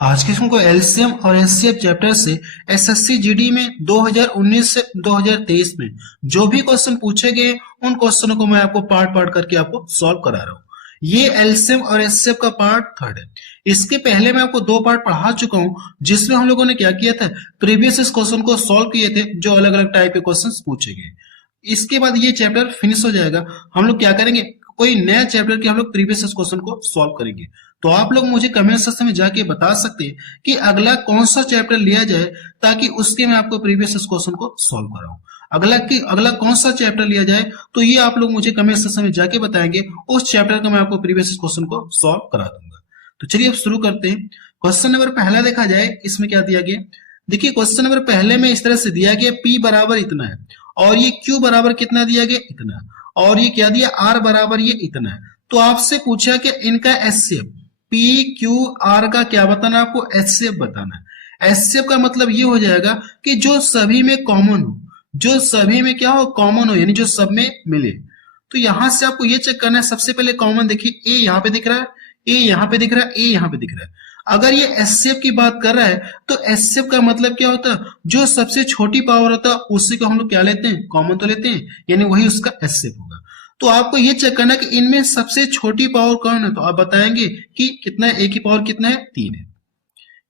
आज के को एलसीएम और एचसीएफ चैप्टर से एसएससी जीडी में 2019 से 2023 में जो भी क्वेश्चन पूछे गए उन क्वेश्चनों को मैं आपको पार्ट पार्ट करके आपको सॉल्व करा रहा हूँ। ये एलसीएम और एचसीएफ का पार्ट थर्ड है। इसके पहले मैं आपको 2 पार्ट पढ़ा चुका हूँ जिसमें हम लोगों ने क्या किया था, प्रीवियस क्वेश्चन को सॉल्व किए थे जो अलग अलग टाइप के क्वेश्चन पूछे गए। इसके बाद ये चैप्टर फिनिश हो जाएगा। हम लोग क्या करेंगे, कोई नया चैप्टर के हम लोग प्रीवियस क्वेश्चन को सॉल्व करेंगे। तो आप लोग मुझे कमेंट सेक्शन में जाके बता सकते हैं कि अगला कौन सा चैप्टर लिया जाए ताकि उसके मैं आपको प्रीवियस क्वेश्चन को सॉल्व कराऊं। अगला कौन सा चैप्टर लिया जाए तो ये आप लोग मुझे कमेंट सेक्शन में जाके बताएंगे, उस चैप्टर का मैं आपको प्रीवियस क्वेश्चन को सॉल्व करा दूंगा। तो चलिए अब शुरू करते हैं। क्वेश्चन नंबर पहला देखा जाए, इसमें क्या दिया गया, देखिए क्वेश्चन नंबर पहले में इस तरह से दिया गया P बराबर इतना है और ये Q बराबर कितना दिया गया, इतना, और ये क्या दिया, R बराबर ये इतना है। तो आपसे पूछा कि इनका एचसीएफ P Q R का क्या बताना है, आपको एचसीएफ बताना है। एचसीएफ का मतलब ये हो जाएगा कि जो सभी में कॉमन हो, जो सभी में क्या हो, कॉमन हो, यानी जो सब में मिले। तो यहां से आपको ये चेक करना है, सबसे पहले कॉमन देखिए, ए यहाँ पे दिख रहा है, ए यहाँ पे दिख रहा है, ए यहाँ पे दिख रहा है। अगर ये एचसीएफ की बात कर रहा है तो एचसीएफ का मतलब क्या होता है, जो सबसे छोटी पावर होता है उसी को हम लोग क्या लेते हैं, कॉमन तो लेते हैं, यानी वही उसका एचसीएफ होगा। तो आपको ये चेक करना है कि इनमें सबसे छोटी पावर कौन है, तो आप बताएंगे कि कितना है, ए की पावर कितना है, 3 है।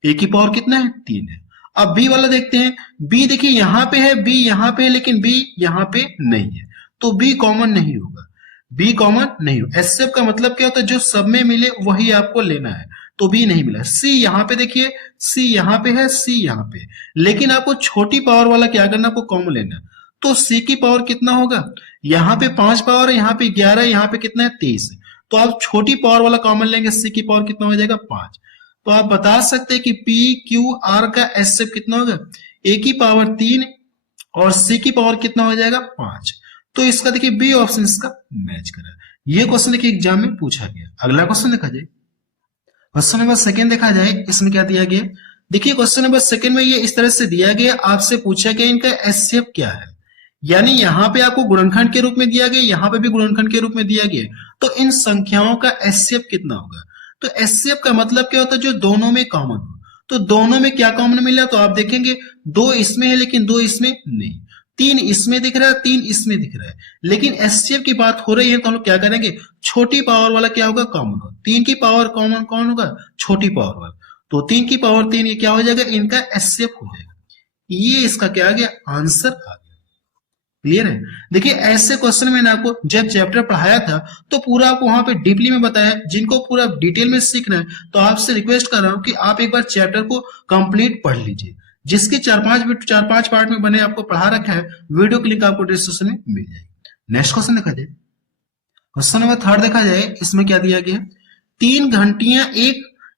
ए की पावर कितना है, 3 है। अब बी वाला देखते हैं। बी देखिए यहाँ पे है, बी यहाँ पे है, लेकिन बी यहाँ पे नहीं है, तो बी कॉमन नहीं होगा, बी कॉमन नहीं होगा। एचसीएफ का मतलब क्या होता है, जो सब में मिले वही आपको लेना है, तो बी नहीं मिला। सी यहाँ पे देखिए, सी यहाँ पे है, सी यहाँ पे, लेकिन आपको छोटी पावर वाला क्या करना, आपको कॉमन लेना है। तो सी की पावर कितना होगा, यहाँ पे 5 पावर है, यहाँ पे 11 है, यहाँ पे कितना है, 23 है। तो आप छोटी पावर वाला कॉमन लेंगे, सी की पावर कितना हो जाएगा, 5। तो आप बता सकते हैं कि पी क्यू आर का एचसीएफ कितना होगा, ए की पावर 3 और सी की पावर कितना हो जाएगा, 5। तो इसका देखिए बी ऑप्शन इसका मैच करा। ये क्वेश्चन देखिए एग्जाम में पूछा गया। अगला क्वेश्चन देखा जाए, क्वेश्चन नंबर सेकंड देखा जाए, इसमें क्या दिया गया, देखिए क्वेश्चन नंबर सेकंड में ये इस तरह से दिया गया, आपसे पूछा गया इनका एचसीएफ क्या है, यानी यहाँ पे आपको गुणनखंड के रूप में दिया गया, यहाँ पे भी गुणनखंड के रूप में दिया गया, तो इन संख्याओं का एचसीएफ कितना होगा। तो एचसीएफ का मतलब क्या होता है, जो दोनों में कॉमन हो। तो दोनों में क्या कॉमन मिला, तो आप देखेंगे 2 इसमें है लेकिन 2 इसमें नहीं, 3 इसमें दिख रहा है, 3 इसमें दिख रहा है, लेकिन एचसीएफ की बात हो रही है तो हम लोग क्या करेंगे, छोटी पावर वाला क्या होगा, कॉमन होगा। 3 की पावर कॉमन कौन होगा, छोटी पावर वाला, तो 3 की पावर 3 ये क्या हो जाएगा, इनका एचसीएफ हो जाएगा। ये इसका क्या आ गया, आंसर आ गया। क्लियर है। देखिए ऐसे क्वेश्चन मैंने आपको जब चैप्टर पढ़ाया था तो पूरा आपको वहां पे डीपली में बताया। जिनको पूरा डिटेल में सीखना है तो आपसे रिक्वेस्ट कर रहा हूं कि आप एक बार चैप्टर को कंप्लीट पढ़ लीजिए, जिसके 4-5 पार्ट में बने आपको पढ़ा रखा है, वीडियो की लिंक आपको डिस्क्रिप्शन में मिल जाएगी। नेक्स्ट क्वेश्चन देखा जाए, क्वेश्चन नंबर थर्ड देखा जाए, इसमें क्या दिया गया, 3 घंटियां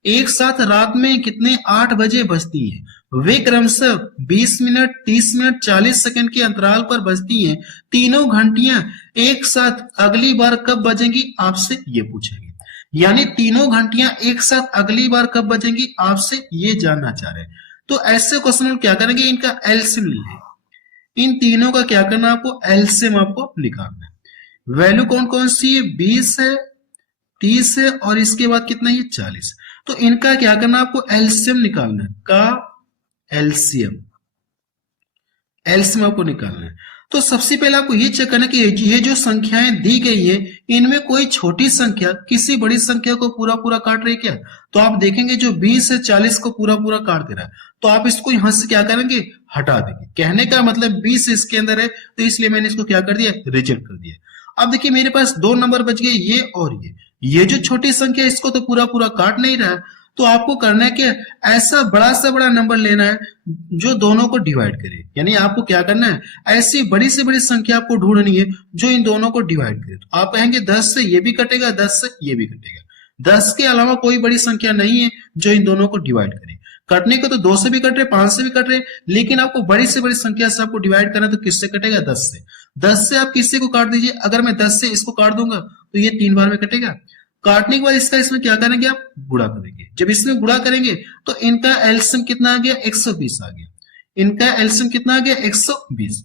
एक साथ रात में कितने 8 बजे बजती है, वे क्रमशः 20 मिनट, 30 मिनट, 40 सेकंड के अंतराल पर बजती हैं। तीनों घंटियां एक साथ अगली बार कब बजेंगी, आपसे ये पूछेंगे। यानी तीनों घंटियां एक साथ अगली बार कब बजेंगी, आपसे ये जानना चाह रहे हैं। तो ऐसे क्वेश्चन हम क्या करेंगे, इनका एलसीएम ले, इन तीनों का क्या करना, आपको एलसीएम आपको निकालना है। वैल्यू कौन कौन सी है, 20 है, 30 है और इसके बाद कितना है, 40। तो इनका क्या करना, आपको एलसीएम निकालना है, का एलसीएम, एलसीएम आपको निकालना है। तो सबसे पहले आपको ये चेक करना कि ये जो संख्याएं दी गई है इनमें कोई छोटी संख्या किसी बड़ी संख्या को पूरा पूरा काट रही है क्या। तो आप देखेंगे जो 20 से 40 को पूरा पूरा काट दे रहा है, तो आप इसको यहां से क्या करेंगे, हटा देंगे। कहने का मतलब 20 इसके अंदर है तो इसलिए मैंने इसको क्या कर दिया, रिजेक्ट कर दिया। अब देखिए मेरे पास 2 नंबर बच गए, ये और ये जो छोटी संख्या इसको तो पूरा पूरा काट नहीं रहा है, तो आपको करना है कि ऐसा बड़ा से बड़ा नंबर लेना है जो दोनों को डिवाइड करे। यानी आपको क्या करना है, ऐसी बड़ी से बड़ी संख्या आपको ढूंढनी है जो इन दोनों को डिवाइड करे। तो आप कहेंगे 10 से ये भी कटेगा, 10 से ये भी कटेगा। 10 के अलावा कोई बड़ी संख्या नहीं है जो इन दोनों को डिवाइड करे। कटने को तो 2 से भी कट रहे, 5 से भी कट रहे, लेकिन आपको बड़ी से बड़ी संख्या से आपको डिवाइड करना है, तो किससे कटेगा, 10 से। 10 से आप किसी को काट दीजिए, अगर मैं 10 से इसको काट दूंगा तो ये 3 बार में कटेगा। काटने के बाद इसका इसमें क्या करेंगे, आप गुणा करेंगे। जब इसमें गुणा करेंगे तो इनका एलसीएम कितना आ गया, 120 आ गया। इनका एलसीएम कितना आ गया, 120।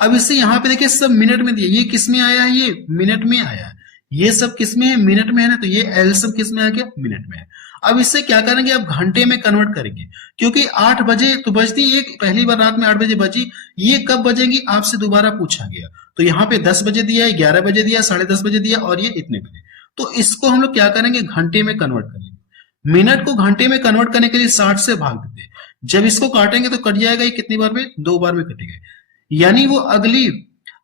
अब इसे यहाँ पे देखिए सब मिनट में दिया, ये किस में आया है, ये मिनट में आया है। ये सब किस में है, मिनट में है ना, तो ये एलसीएम किस में आ गया, मिनट में है। अब इससे क्या करेंगे, आप घंटे में कन्वर्ट करेंगे, क्योंकि 8 बजे तो बजती एक, पहली बार रात में 8 बजे बजी, ये कब बजेंगी आपसे दोबारा पूछा गया। तो यहाँ पे 10 बजे दिया है, 11 बजे दिया, 10:30 बजे दिया और ये इतने बजे। तो इसको हम लोग क्या करेंगे, घंटे में कन्वर्ट करेंगे। मिनट को घंटे में कन्वर्ट करने के लिए 60 से भाग देते हैं। जब इसको काटेंगे तो कट जाएगा, ये कितनी बार में, 2 बार में कटेगा। यानी वो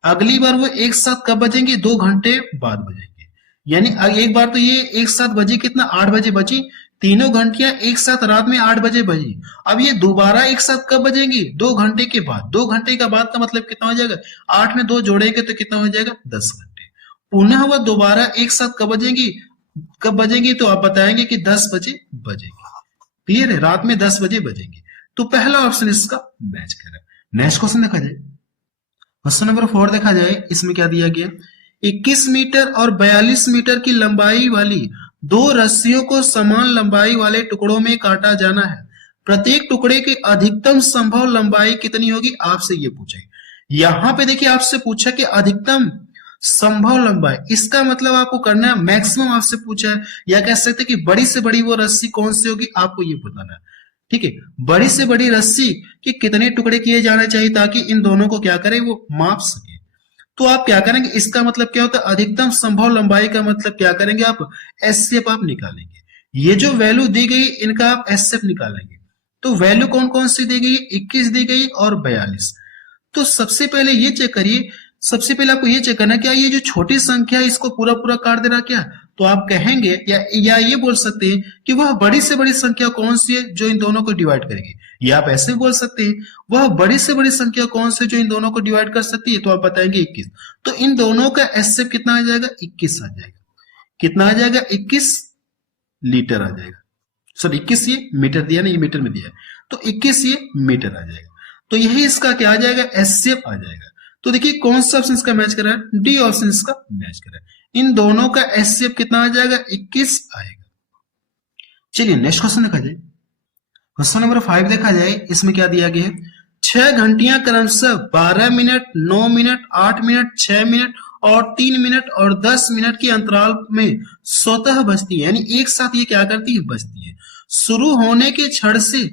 अगली बार वो एक साथ कब बजेंगे, 2 घंटे बाद बजेंगे। यानी एक बार तो ये एक साथ बजी, कितना, 8 बजे बजी, तीनों घंटियां एक साथ रात में 8 बजे बजी। अब ये दोबारा एक साथ कब बजेंगी, 2 घंटे के बाद। 2 घंटे का बाद का मतलब कितना हो जाएगा, 8 में 2 जोड़ेंगे तो कितना हो जाएगा, 10 घंटे। पुनः वह दोबारा एक साथ कब बजेंगी, तो आप बताएंगे कि 10 बजे बजेंगे। क्लियर है, रात में 10 बजे बजेंगे। तो पहला ऑप्शन इसका मैच करें। नेक्स्ट क्वेश्चन देखा जाए, क्वेश्चन नंबर 4 देखा जाए, इसमें क्या दिया गया, 21 मीटर और 42 मीटर की लंबाई वाली 2 रस्सियों को समान लंबाई वाले टुकड़ों में काटा जाना है। प्रत्येक टुकड़े की अधिकतम संभव लंबाई कितनी होगी, आपसे ये पूछा। यहां पे देखिए आपसे पूछा कि अधिकतम संभव लंबाई, इसका मतलब आपको करना है मैक्सिमम आपसे पूछा है, या कह सकते हैं कि बड़ी से बड़ी वो रस्सी कौन सी होगी, आपको ये बताना है। ठीक है, बड़ी से बड़ी रस्सी के कितने टुकड़े किए जाने चाहिए ताकि इन दोनों को क्या करें, वो माप सके। तो आप क्या करेंगे, इसका मतलब क्या होता है, अधिकतम संभव लंबाई का मतलब क्या करेंगे, आप एचसीएफ आप निकालेंगे। ये जो वैल्यू दी गई इनका आप एचसीएफ निकालेंगे। तो वैल्यू कौन कौन सी दी गई, 21 दी गई और 42। तो सबसे पहले ये चेक करिए, सबसे पहले आपको ये चेक करना क्या ये जो छोटी संख्या है इसको पूरा पूरा काट दे रहा क्या, तो आप कहेंगे या ये बोल सकते हैं कि वह बड़ी से बड़ी संख्या कौन सी है जो इन दोनों को डिवाइड करेगी, या आप ऐसे भी बोल सकते हैं वह बड़ी से बड़ी संख्या कौन सी जो इन दोनों को डिवाइड कर सकती है, तो आप बताएंगे 21। तो इन दोनों का एचसीएफ कितना आ जाएगा, 21 आ जाएगा। कितना आ जाएगा, 21 लीटर आ जाएगा। सॉरी 21 ये मीटर दिया ना, ये मीटर में दिया है, तो 21 ये मीटर आ जाएगा। तो यही इसका क्या आ जाएगा, एचसीएफ आ जाएगा। तो देखिए कौन सा ऑप्शन इसका मैच कर रहा है, डी ऑप्शन इसका मैच कर रहा है। इन दोनों का एचसीएफ कितना आ जाएगा, 21 आएगा। चलिए नेक्स्ट क्वेश्चन देखा जाए, क्वेश्चन नंबर 5 देखा जाए, इसमें क्या दिया गया है, 6 घंटियां क्रमशः 12 मिनट, 9 मिनट, 8 मिनट, 6 मिनट और 3 मिनट और 10 मिनट के अंतराल में स्वतः बजती है, यानी एक साथ ये क्या करती है, बजती है। शुरू होने के क्षण से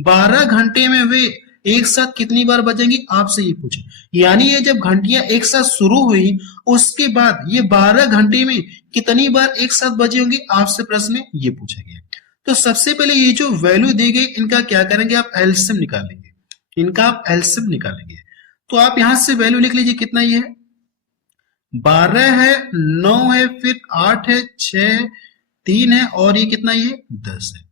12 घंटे में वे एक साथ कितनी बार बजेंगी, आपसे ये पूछे। यानी ये जब घंटियां एक साथ शुरू हुई उसके बाद ये 12 घंटे में कितनी बार एक साथ बजी होंगी, आपसे प्रश्न में ये पूछा गया। तो सबसे पहले ये जो वैल्यू दी गई इनका क्या करेंगे, आप एलसीएम निकालेंगे। इनका आप एलसीएम निकालेंगे। तो आप यहां से वैल्यू लिख लीजिए, कितना ये है, 12 है, 9 है, फिर 8 है, 6 है, 3 है और ये कितना, ये 10 है।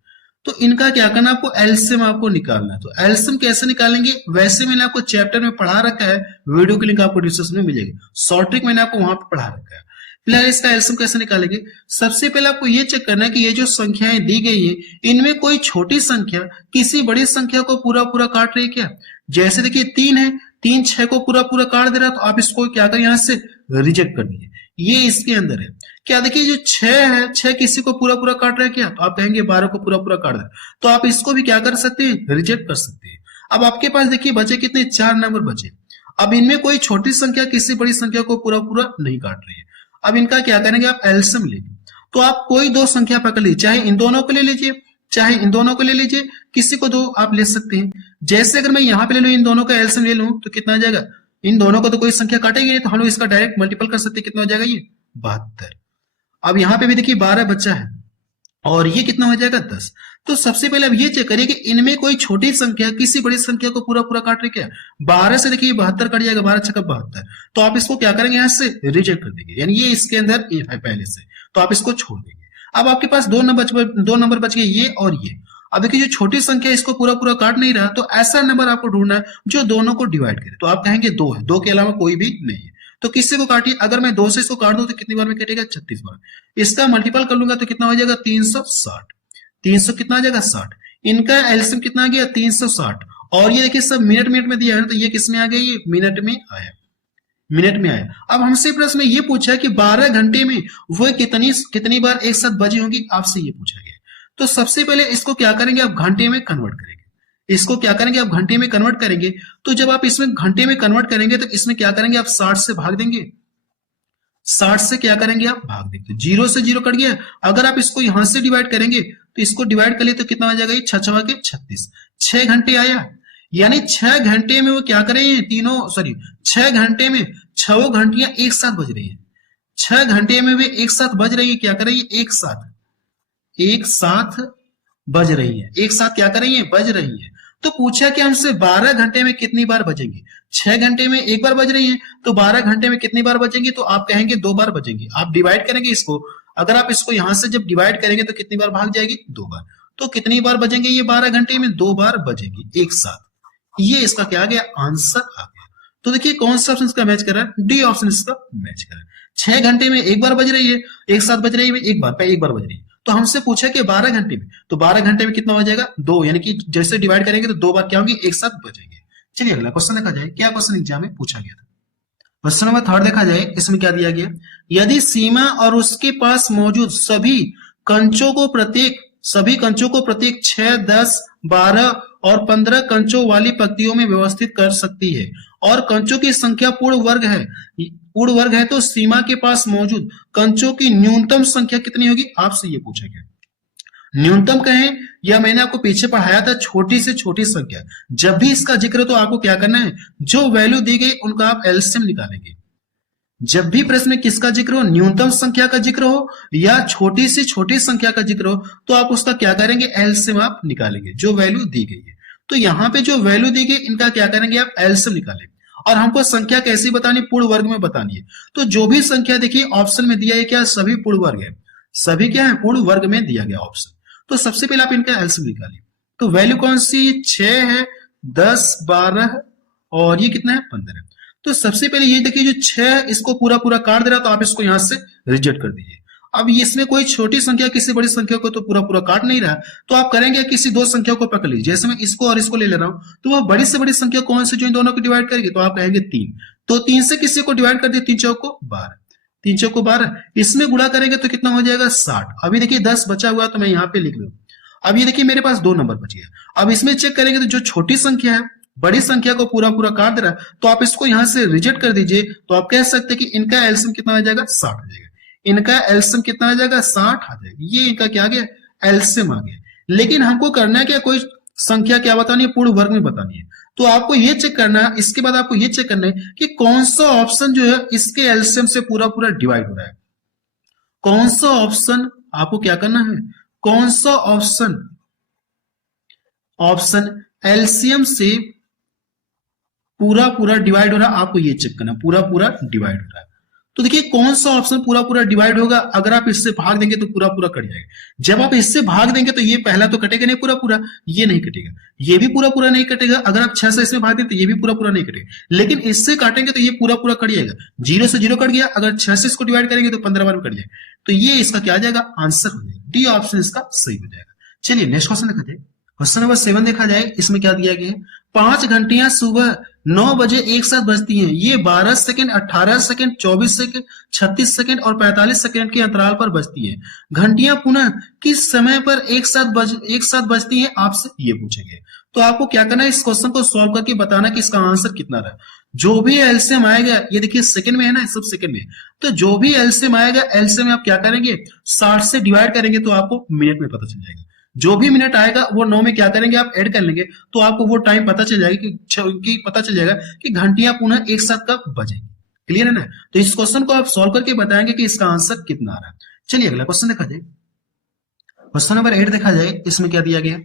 तो इनका क्या करना, आपको एलसीएम आपको निकालना है। तो एलसीएम कैसे निकालेंगे, वैसे मैंने आपको चैप्टर में पढ़ा रखा है, वीडियो की लिंक आपको डिस्क्रिप्शन में मिलेगी। शॉर्ट ट्रिक मैंने आपको वहां पे पढ़ा रखा है। फिलहाल इसका एलसीएम कैसे निकालेंगे, सबसे पहले आपको ये चेक करना है कि ये जो संख्याएं दी गई है इनमें कोई छोटी संख्या किसी बड़ी संख्या को पूरा पूरा काट रही है क्या। जैसे देखिए 3 है, 3 6 को पूरा पूरा काट दे रहा है, तो आप इसको क्या करें, यहां से रिजेक्ट कर दीजिए। ये इसके अंदर है क्या, देखिए जो 6 है, 6 किसी को पूरा पूरा काट रहा है क्या, तो आप कहेंगे 12 को पूरा पूरा काट दे, तो आप इसको भी क्या कर सकते हैं, रिजेक्ट कर सकते हैं। अब आपके पास देखिए बचे कितने, 4 नंबर बचे। अब इनमें कोई छोटी संख्या किसी बड़ी संख्या को पूरा पूरा नहीं काट रही है। अब इनका क्या करेंगे, आप एलसीएम लेंगे। तो आप कोई 2 संख्या पकड़ लीजिए, चाहे इन दोनों को ले लीजिए, चाहे इन दोनों को ले लीजिए, किसी को 2 आप ले सकते हैं। जैसे अगर मैं यहाँ पे ले लूं, इन दोनों का एलसीएम ले लूं तो कितना आ जाएगा, इन दोनों को तो कोई संख्या काटेगी नहीं, तो हम लोग इसका डायरेक्ट मल्टीपल कर सकते हैं। कितना हो जाएगा, ये 72। अब यहाँ पे भी देखिए 12 बच्चा है और ये कितना हो जाएगा, 10। तो सबसे पहले अब ये चेक करिए कि इनमें कोई छोटी संख्या किसी बड़ी संख्या को पूरा पूरा काट रही क्या। 12 से देखिए 72 कट जाएगा, 12 छक्का 72। तो आप इसको क्या करेंगे, यहाँ से रिजेक्ट कर देंगे, यानी ये इसके अंदर है पहले से, तो आप इसको छोड़ देंगे। अब आपके पास 2 नंबर बच गए, ये और ये। अब देखिए जो छोटी संख्या इसको पूरा पूरा काट नहीं रहा, तो ऐसा नंबर आपको ढूंढना है जो दोनों को डिवाइड करे। तो आप कहेंगे 2 है, 2 के अलावा कोई भी नहीं है, तो किससे को काटिए। अगर मैं 2 से इसको काट दूं तो कितनी बार में कटेगा, 36 बार। इसका मल्टीपल कर लूंगा तो कितना हो जाएगा, 360। 300 कितना आ जाएगा, 60। इनका एलसीएम कितना आ गया, 360। और ये देखिए सब मिनट मिनट में दिया है, तो ये किसमें आ गया, ये मिनट में आया, मिनट में आया। अब हमसे प्रश्न में ये पूछा कि 12 घंटे में वो कितनी बार एक साथ बजी होंगी, आपसे ये पूछा गया। तो सबसे पहले इसको क्या करेंगे, आप घंटे में कन्वर्ट करेंगे। इसको क्या करेंगे, आप घंटे में कन्वर्ट करेंगे। तो जब आप इसमें घंटे में कन्वर्ट करेंगे तो इसमें क्या करेंगे, आप 60 से भाग देंगे। 60 से क्या करेंगे, आप भाग देंगे। 0 से 0 कट गया। अगर आप इसको यहां से डिवाइड करेंगे तो इसको डिवाइड कर लिए तो कितना हो जाएगा, ये 6 छवा के 36, 6 घंटे आया। यानी 6 घंटे में वो क्या कर रहे हैं तीनों, सॉरी 6 घंटे में 6 घंटियां एक साथ बज रही है। 6 घंटे में वे एक साथ बज रही है, क्या कर रही है, एक साथ बज रही है, एक साथ क्या कर रही है, बज रही है। तो पूछा कि हमसे 12 घंटे में कितनी बार बजेंगे। 6 घंटे में एक बार बज रही है, तो 12 घंटे में कितनी बार बजेंगी, तो आप कहेंगे 2 बार बजेंगी। आप डिवाइड करेंगे इसको, अगर आप इसको यहां से जब डिवाइड करेंगे तो कितनी बार भाग जाएगी, 2 बार। तो कितनी बार बजेंगे ये 12 घंटे में, 2 बार बजेंगी एक साथ। ये इसका क्या आ गया, आंसर आ गया। तो देखिए कौन सा ऑप्शन इसका मैच कर रहा है, डी ऑप्शन इसका मैच कर रहा है। 6 घंटे में एक बार बज रही है, एक साथ बज रही है, एक बार बज रही है। तो हमसे पूछा कि 12 घंटे में, तो 12 घंटे में कितना हो जाएगा, 2, यानी कि जैसे डिवाइड करेंगे तो 2 बार क्या होंगे, एक साथ बजेंगे। चलिए अगला क्वेश्चन देखा जाए, क्या क्वेश्चन एग्जाम में पूछा गया था। क्वेश्चन नंबर 3 देखा जाए, इसमें क्या दिया गया, यदि सीमा और उसके पास मौजूद सभी कंचों को प्रत्येक 6, 10, 12 और 15 कंचों वाली पंक्तियों में व्यवस्थित कर सकती है और कंचों की संख्या पूर्ण वर्ग है, तो सीमा के पास मौजूद कंचों की न्यूनतम संख्या कितनी होगी, आपसे ये पूछा गया। न्यूनतम कहें या मैंने आपको पीछे पढ़ाया था छोटी से छोटी संख्या। जब भी इसका जिक्र हो तो आपको क्या करना है, जो वैल्यू दी गई उनका आप एलसीएम निकालेंगे। जब भी प्रश्न में किसका जिक्र हो, न्यूनतम संख्या का जिक्र हो या छोटी से छोटी संख्या का जिक्र हो, तो आप उसका क्या करेंगे, एलसीएम आप निकालेंगे, जो वैल्यू दी गई है। तो यहाँ पे जो वैल्यू दी गई इनका क्या करेंगे, आप एलसीएम निकालेंगे। और हमको संख्या कैसी बतानी, पूर्ण वर्ग में बतानी है। तो जो भी संख्या देखिए ऑप्शन में दिया है, क्या सभी पूर्ण वर्ग है, सभी क्या है, पूर्ण वर्ग में दिया गया ऑप्शन। तो सबसे पहले आप इनका एलसीएम निकालिए। तो वैल्यू कौन सी, 6 है, 10, 12 और ये कितना है, 15। तो सबसे पहले ये देखिए जो 6 इसको पूरा काट दे रहा, तो आप इसको यहां से रिजेक्ट कर दीजिए। अब इसमें कोई छोटी संख्या किसी बड़ी संख्या को तो पूरा काट नहीं रहा, तो आप करेंगे किसी 2 संख्या को पकड़ लीजिए। जैसे मैं इसको और इसको ले रहा हूं, तो वह बड़ी से बड़ी संख्या कौन सी जो इन दोनों को डिवाइड करेगी, तो आप कहेंगे 3। तो 3 से किसी को डिवाइड कर दिए, 3 चौक को 12, 3 चौक को 12, इसमें गुणा करेंगे तो कितना हो जाएगा, 60। अभी देखिए 10 बचा हुआ, तो मैं यहाँ पे लिख लूं। अब ये देखिए मेरे पास 2 नंबर बचे हैं। अब इसमें चेक करेंगे तो जो छोटी संख्या है बड़ी संख्या को पूरा काट दे रहा है, तो आप इसको यहां से रिजेक्ट कर दीजिए। तो आप कह सकते हैं कि इनका एलसीएम कितना आ जाएगा, 60 आ जाएगा। इनका एलसीएम कितना आ जाएगा, 60 आ जाएगा। ये इनका क्या आ गया, एलसीएम आ गया। लेकिन हमको करना है क्या, कोई संख्या क्या बतानी है, पूर्ण वर्ग में बतानी है। तो आपको ये चेक करना है, इसके बाद आपको ये चेक करना है कि कौन सा ऑप्शन जो है इसके एलसीएम से पूरा डिवाइड हो रहा है। कौन सा ऑप्शन आपको क्या करना है, कौन सा ऑप्शन एलसीएम से पूरा डिवाइड हो रहा है, आपको ये चेक करना, पूरा डिवाइड हो रहा है। तो देखिए कौन सा ऑप्शन पूरा डिवाइड होगा, अगर आप इससे भाग देंगे तो पूरा कट जाएगा। जब आप इससे भाग देंगे तो ये पहला तो कटेगा नहीं पूरा, ये नहीं कटेगा, ये भी पूरा नहीं कटेगा। अगर आप 6 से इसमें भाग दें तो ये भी पूरा नहीं कटेगा, लेकिन इससे काटेंगे तो ये पूरा कट जाएगा। 0 से 0 कट गया, अगर 6 से इसको डिवाइड करेंगे तो 15 बार में कट जाएगा। तो ये इसका क्या आ जाएगा, आंसर हो जाएगा, डी ऑप्शन इसका सही हो जाएगा। चलिए नेक्स्ट क्वेश्चन देखा जाए। क्वेश्चन नंबर 7 देखा जाए, इसमें क्या दिया गया है, 5 घंटियां सुबह 9 बजे एक साथ बजती हैं। ये 12 सेकंड, 18 सेकंड, 24 सेकंड, 36 सेकंड और 45 सेकंड के अंतराल पर बजती हैं। घंटियां पुनः किस समय पर एक साथ बजती हैं, आपसे ये पूछेंगे। तो आपको क्या करना है, इस क्वेश्चन को सॉल्व करके बताना कि इसका आंसर कितना रहा। जो भी एलसीएम आएगा, ये देखिए सेकंड में है ना, सब सेकंड में, तो जो भी एलसीएम आएगा, एलसीएम में आप क्या करेंगे, 60 से डिवाइड करेंगे तो आपको मिनट में पता चल जाएगा। जो भी मिनट आएगा वो 9 में क्या करेंगे, आप ऐड कर लेंगे, तो आपको वो टाइम पता चल जाएगा कि घंटियां पुनः एक साथ कब बजेंगी। क्लियर है ना। तो इस क्वेश्चन को आप सॉल्व करके बताएंगे कि इसका आंसर कितना आ रहा है। चलिए अगला क्वेश्चन देखा जाए। क्वेश्चन नंबर 8 देखा जाए, इसमें क्या दिया गया,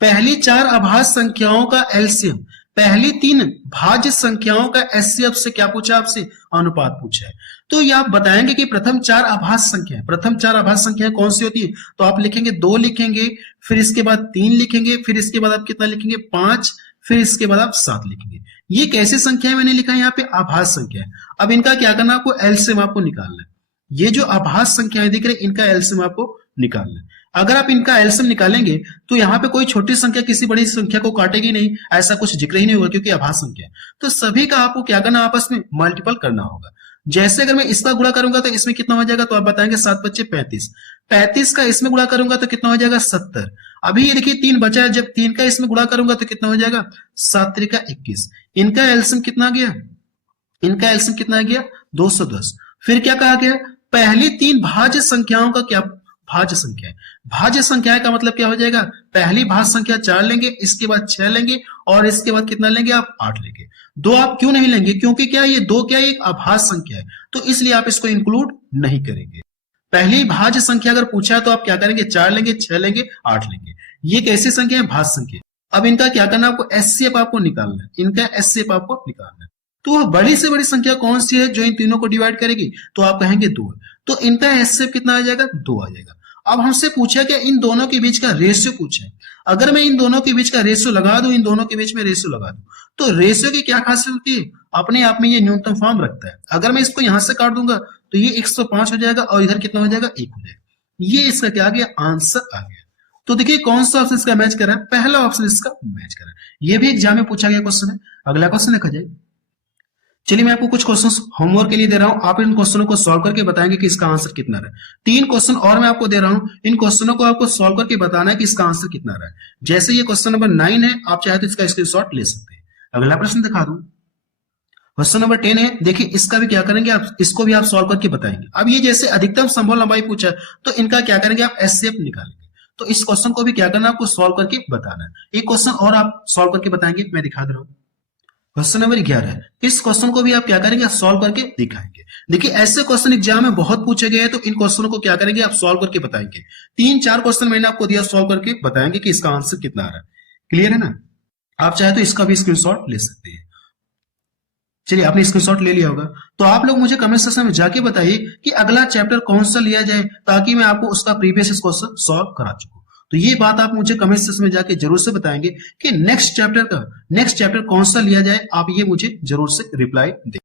पहली 4 अभाज्य संख्याओं का एलसीएम पहली 3 भाज्य संख्याओं का एचसीएफ से क्या पूछा, आपसे अनुपात पूछा है। तो ये आप बताएंगे कि प्रथम 4 आभाज्य संख्या, प्रथम 4 आभाज्य संख्या कौन सी होती है, तो आप लिखेंगे 2 लिखेंगे, फिर इसके बाद 3 लिखेंगे, फिर इसके बाद आप कितना लिखेंगे 5, फिर इसके बाद आप 7 लिखेंगे। ये कैसी संख्या है, मैंने लिखा है यहाँ पे आभाज्य संख्या है। अब इनका क्या करना, आपको एलसीएम आपको निकालना है। ये जो आभाज्य संख्याएं दिख रही है इनका एलसीएम आपको निकालना है। अगर आप इनका एलसीएम निकालेंगे तो यहाँ पे कोई छोटी संख्या किसी बड़ी संख्या को काटेगी नहीं, ऐसा कुछ जिक्र ही नहीं होगा क्योंकि आभाज्य संख्या है। तो सभी का आपको क्या करना, आपस में मल्टीपल करना होगा। जैसे अगर मैं इसका गुणा करूंगा तो इसमें कितना हो जाएगा, तो आप बताएंगे 7 × 5 = 35, 35 का इसमें गुणा करूंगा तो कितना हो जाएगा 70। अभी ये देखिए 3 बचा है, जब 3 का इसमें गुणा करूंगा तो कितना हो जाएगा 7 × 3 = 21। इनका एलसीएम कितना आ गया, इनका एलसीएम कितना आ गया 210। फिर क्या कहा गया, पहली 3 भाज्य संख्याओं का क्या भाज्य संख्या है। भाज्य संख्या का मतलब क्या हो जाएगा, पहली भाज्य संख्या 4 लेंगे, इसके बाद 6 लेंगे और इसके बाद कितना लेंगे आप 8 लेंगे। 2 आप क्यों नहीं लेंगे, क्योंकि क्या ये 2 क्या एक अभाज्य संख्या है, तो इसलिए आप इसको इंक्लूड नहीं करेंगे। पहली भाज्य संख्या अगर पूछा है तो आप क्या करेंगे, 4 लेंगे, 6 लेंगे, 8 लेंगे। ये कैसी संख्या है, भाज्य संख्या। अब इनका क्या करना है, आपको एचसीएफ आपको निकालना है, इनका एचसीएफ आपको निकालना है। तो वह बड़ी से बड़ी संख्या कौन सी है जो इन तीनों को डिवाइड करेगी, तो आप कहेंगे 2 है। तो इनका एचसीएफ कितना आ जाएगा, 2 आ जाएगा। अब हमसे पूछा कि इन दोनों के बीच का रेशियो पूछा है। अगर मैं इन दोनों के बीच का रेशियो लगा दूं, इन दोनों के बीच में रेशियो लगा दूं, तो रेशियो की क्या खासियत होती है, अपने आप में ये न्यूनतम फॉर्म रखता है। अगर मैं इसको यहां से काट दूंगा तो ये 105 हो जाएगा और इधर कितना हो जाएगा, 1 हो जाएगा। ये इसका क्या आ गया, आंसर आ गया। तो देखिए कौन सा ऑप्शन इसका मैच कर रहा है, पहला ऑप्शन इसका मैच कर रहा है। ये भी एग्जाम में पूछा गया क्वेश्चन है। अगला क्वेश्चन देखा जाए। चलिए मैं आपको कुछ क्वेश्चंस होमवर्क के लिए दे रहा हूं, आप इन क्वेश्चनों को सॉल्व करके बताएंगे कि इसका आंसर कितना रहा है। 3 क्वेश्चन और मैं आपको दे रहा हूं, इन क्वेश्चनों को आपको सॉल्व करके बताना है कि इसका आंसर कितना रहा है। जैसे ये क्वेश्चन नंबर 9 है, आप चाहे तो इसका स्क्रीनशॉट ले सकते हैं। अगला प्रश्न दिखा दूं, क्वेश्चन नंबर 10 है। देखिए इसका भी क्या करेंगे आप, इसको भी आप सॉल्व करके बताएंगे। अब ये जैसे अधिकतम संभव लंबाई पूछा है, तो इनका क्या करेंगे आप, एचसीएफ निकालेंगे। तो इस क्वेश्चन को भी क्या करना है, आपको सॉल्व करके बताना है। एक क्वेश्चन और आप सॉल्व करके बताएंगे, मैं दिखा दे रहा हूं। क्वेश्चन नंबर 11 है, इस क्वेश्चन को भी आप क्या करेंगे, सॉल्व करके दिखाएंगे। देखिए ऐसे क्वेश्चन एग्जाम में बहुत पूछे गए हैं, तो इन क्वेश्चनों को क्या करेंगे, आप सॉल्व करके बताएंगे। 3-4 क्वेश्चन मैंने आपको दिया, सॉल्व करके बताएंगे कि इसका आंसर कितना आ रहा है। क्लियर है ना, आप चाहे तो इसका भी स्क्रीनशॉट ले सकते हैं। चलिए आपने स्क्रीनशॉट ले लिया होगा, तो आप लोग मुझे कमेंट सेक्शन में जाके बताइए कि अगला चैप्टर कौन सा लिया जाए, ताकि मैं आपको उसका प्रीवियस क्वेश्चन सॉल्व करा चुकूं। तो ये बात आप मुझे कमेंट सेक्शन में जाके जरूर से बताएंगे कि नेक्स्ट चैप्टर कौन सा लिया जाए, आप ये मुझे जरूर से रिप्लाई दें।